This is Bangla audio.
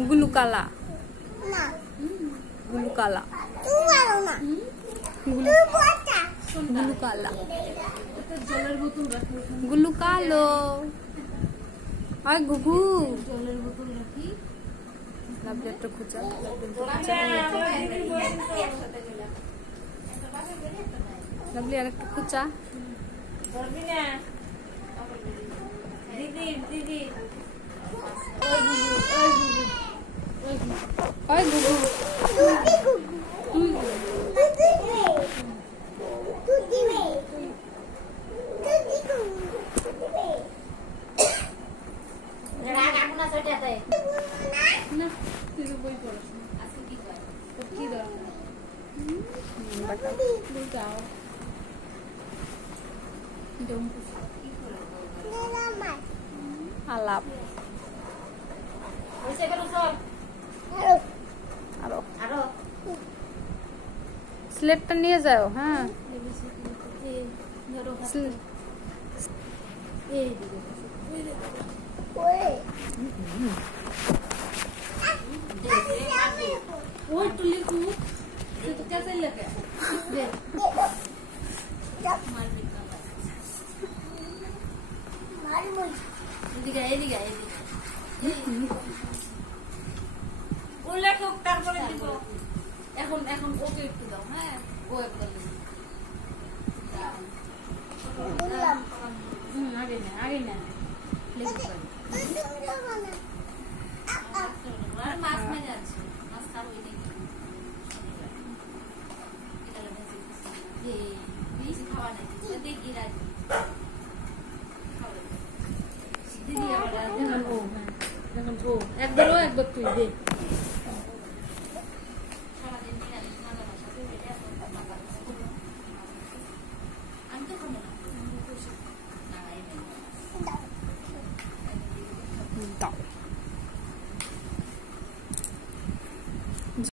গুলুকালা গুলুকালা গুলুকালা জলের বোতল রাখি গুলুকালো আর গুগু জলের বোতল রাখি লাভলি একটা খুঁজা লাভলি আর একটা খুঁজা দিদি দিদি ওই গুগু না তুই বই পড়াশোনা আজকে কি কর কি দরকার যাও আলাপ আরো স্লেটটা নিয়ে যাও হ্যাঁ ওই তো লিখু তুই তো कैसे लेके दे এদিকে এদিকে ও লেখক তারপরে দিব এখন এখন ওকে একটু দাও হ্যাঁ ও একবার আগে না লিখতে পারি আর মাছ মে যাচ্ছে মাছ খাবো এই ये बीच खावा नहीं देख गिरा दीदी आवाज देखो वो একবার ও একবার তুই দে সারা দিন নিরামিষ না খাওয়ার সাথে এটা আমি তো খাবো না না এই দাও